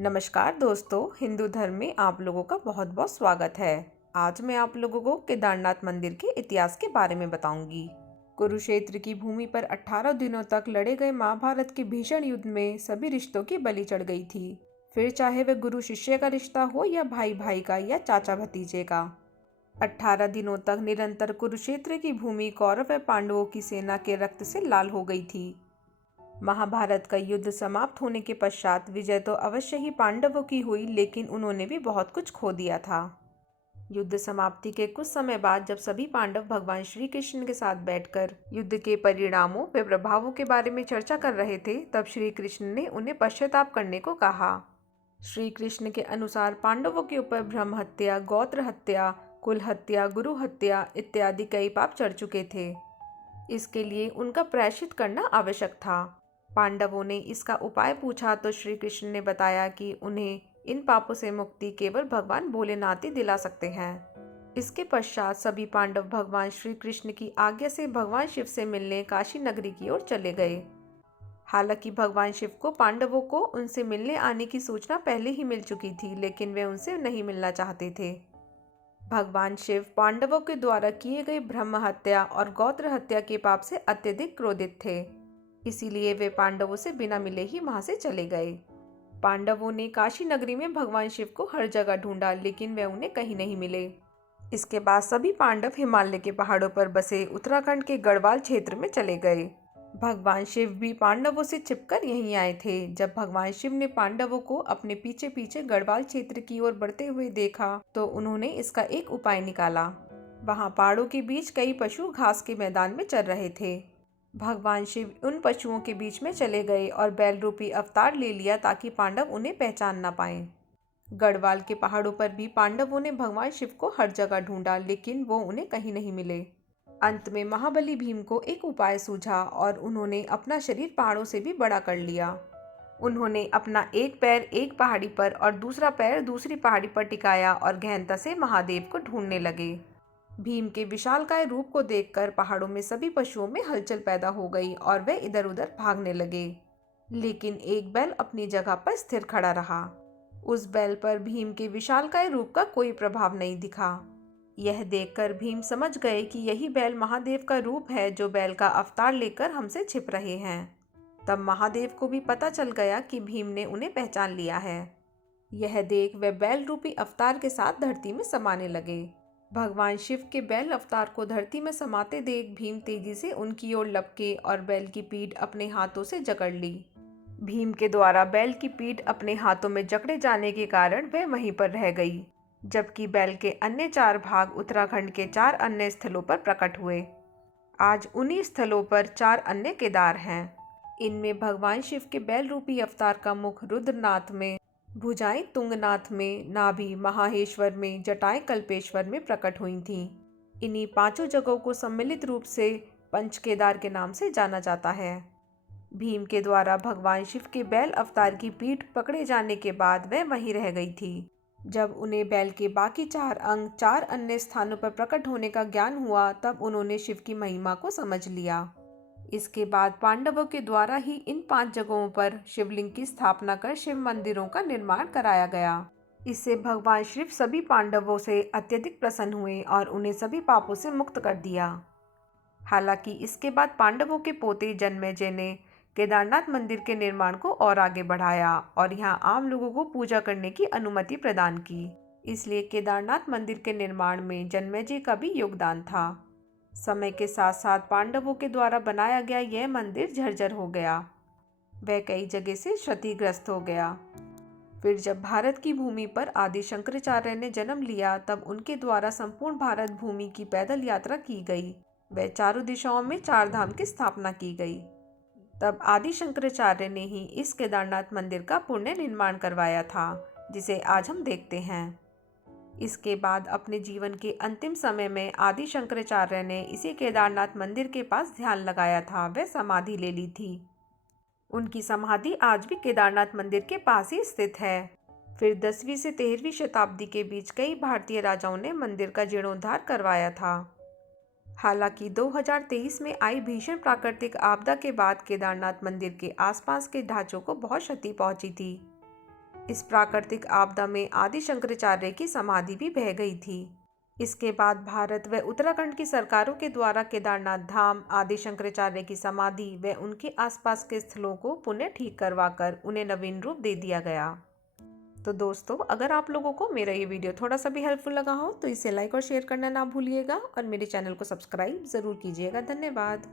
नमस्कार दोस्तों, हिंदू धर्म में आप लोगों का बहुत बहुत स्वागत है। आज मैं आप लोगों को केदारनाथ मंदिर के इतिहास के बारे में बताऊंगी। कुरुक्षेत्र की भूमि पर 18 दिनों तक लड़े गए महाभारत के भीषण युद्ध में सभी रिश्तों की बलि चढ़ गई थी। फिर चाहे वह गुरु शिष्य का रिश्ता हो या भाई भाई का या चाचा भतीजे का। 18 दिनों तक निरंतर कुरुक्षेत्र की भूमि कौरव व पांडवों की सेना के रक्त से लाल हो गई थी। महाभारत का युद्ध समाप्त होने के पश्चात विजय तो अवश्य ही पांडवों की हुई, लेकिन उन्होंने भी बहुत कुछ खो दिया था। युद्ध समाप्ति के कुछ समय बाद जब सभी पांडव भगवान श्री कृष्ण के साथ बैठकर युद्ध के परिणामों व प्रभावों के बारे में चर्चा कर रहे थे, तब श्री कृष्ण ने उन्हें पश्चाताप करने को कहा। श्री कृष्ण के अनुसार पांडवों के ऊपर ब्रह्म हत्या, गोत्र हत्या, कुल हत्या, गुरु हत्या इत्यादि कई पाप चढ़ चुके थे। इसके लिए उनका प्रायश्चित करना आवश्यक था। पांडवों ने इसका उपाय पूछा तो श्री कृष्ण ने बताया कि उन्हें इन पापों से मुक्ति केवल भगवान भोलेनाथ ही दिला सकते हैं। इसके पश्चात सभी पांडव भगवान श्री कृष्ण की आज्ञा से भगवान शिव से मिलने काशी नगरी की ओर चले गए। हालांकि भगवान शिव को पांडवों को उनसे मिलने आने की सूचना पहले ही मिल चुकी थी, लेकिन वे उनसे नहीं मिलना चाहते थे। भगवान शिव पांडवों के द्वारा किए गए ब्रह्म हत्या और गोत्र हत्या के पाप से अत्यधिक क्रोधित थे। इसीलिए वे पांडवों से बिना मिले ही वहां से चले गए। पांडवों ने काशी नगरी में भगवान शिव को हर जगह ढूंढा, लेकिन वे उन्हें कहीं नहीं मिले। इसके बाद सभी पांडव हिमालय के पहाड़ों पर बसे उत्तराखंड के गढ़वाल क्षेत्र में चले गए। भगवान शिव भी पांडवों से छिपकर यहीं आए थे। जब भगवान शिव ने पांडवों को अपने पीछे पीछे गढ़वाल क्षेत्र की ओर बढ़ते हुए देखा तो उन्होंने इसका एक उपाय निकाला। वहां पहाड़ों के बीच कई पशु घास के मैदान में चर रहे थे। भगवान शिव उन पशुओं के बीच में चले गए और बैल रूपी अवतार ले लिया ताकि पांडव उन्हें पहचान ना पाएं। गढ़वाल के पहाड़ों पर भी पांडवों ने भगवान शिव को हर जगह ढूंढा, लेकिन वो उन्हें कहीं नहीं मिले। अंत में महाबली भीम को एक उपाय सूझा और उन्होंने अपना शरीर पहाड़ों से भी बड़ा कर लिया। उन्होंने अपना एक पैर एक पहाड़ी पर और दूसरा पैर दूसरी पहाड़ी पर टिकाया और गहनता से महादेव को ढूंढने लगे। भीम के विशालकाय रूप को देखकर पहाड़ों में सभी पशुओं में हलचल पैदा हो गई और वे इधर उधर भागने लगे। लेकिन एक बैल अपनी जगह पर स्थिर खड़ा रहा। उस बैल पर भीम के विशालकाय रूप का कोई प्रभाव नहीं दिखा। यह देखकर भीम समझ गए कि यही बैल महादेव का रूप है जो बैल का अवतार लेकर हमसे छिप रहे हैं। तब महादेव को भी पता चल गया कि भीम ने उन्हें पहचान लिया है। यह देख वे बैल रूपी अवतार के साथ धरती में समाने लगे। भगवान शिव के बैल अवतार को धरती में समाते देख भीम तेजी से उनकी ओर लपके और बैल की पीठ अपने हाथों से जकड़ ली। भीम के द्वारा बैल की पीठ अपने हाथों में जकड़े जाने के कारण वह वहीं पर रह गई, जबकि बैल के अन्य 4 भाग उत्तराखंड के 4 अन्य स्थलों पर प्रकट हुए। आज उन्हीं स्थलों पर 4 अन्य केदार हैं। इनमें भगवान शिव के बैल रूपी अवतार का मुख रुद्रनाथ में, भुजाएं तुंगनाथ में, नाभि महाहेश्वर में, जटाएं कल्पेश्वर में प्रकट हुई थीं। इन्हीं 5 जगहों को सम्मिलित रूप से पंच केदार के नाम से जाना जाता है। भीम के द्वारा भगवान शिव के बैल अवतार की पीठ पकड़े जाने के बाद वह वहीं रह गई थी। जब उन्हें बैल के बाकी 4 अंग 4 अन्य स्थानों पर प्रकट होने का ज्ञान हुआ, तब उन्होंने शिव की महिमा को समझ लिया। इसके बाद पांडवों के द्वारा ही इन 5 जगहों पर शिवलिंग की स्थापना कर शिव मंदिरों का निर्माण कराया गया। इससे भगवान शिव सभी पांडवों से अत्यधिक प्रसन्न हुए और उन्हें सभी पापों से मुक्त कर दिया। हालांकि इसके बाद पांडवों के पोते जन्मेजय ने केदारनाथ मंदिर के निर्माण को और आगे बढ़ाया और यहाँ आम लोगों को पूजा करने की अनुमति प्रदान की। इसलिए केदारनाथ मंदिर के निर्माण में जन्मेजय का भी योगदान था। समय के साथ साथ पांडवों के द्वारा बनाया गया यह मंदिर जर्जर हो गया। वह कई जगह से क्षतिग्रस्त हो गया। फिर जब भारत की भूमि पर आदि शंकराचार्य ने जन्म लिया, तब उनके द्वारा संपूर्ण भारत भूमि की पैदल यात्रा की गई। वह चारों दिशाओं में 4 धाम की स्थापना की गई। तब आदि शंकराचार्य ने ही इस केदारनाथ मंदिर का पुण्य निर्माण करवाया था, जिसे आज हम देखते हैं। इसके बाद अपने जीवन के अंतिम समय में आदि शंकराचार्य ने इसी केदारनाथ मंदिर के पास ध्यान लगाया था, वह समाधि ले ली थी। उनकी समाधि आज भी केदारनाथ मंदिर के पास ही स्थित है। फिर 10वीं से 13वीं शताब्दी के बीच कई भारतीय राजाओं ने मंदिर का जीर्णोद्धार करवाया था। हालांकि 2023 में आई भीषण प्राकृतिक आपदा के बाद केदारनाथ मंदिर के आसपास के ढांचों को बहुत क्षति पहुंची थी। इस प्राकृतिक आपदा में आदि शंकराचार्य की समाधि भी बह गई थी। इसके बाद भारत व उत्तराखंड की सरकारों के द्वारा केदारनाथ धाम, आदि शंकराचार्य की समाधि व उनके आसपास के स्थलों को पुनः ठीक करवाकर उन्हें नवीन रूप दे दिया गया। तो दोस्तों, अगर आप लोगों को मेरा ये वीडियो थोड़ा सा भी हेल्पफुल लगा हो तो इसे लाइक और शेयर करना ना भूलिएगा और मेरे चैनल को सब्सक्राइब ज़रूर कीजिएगा। धन्यवाद।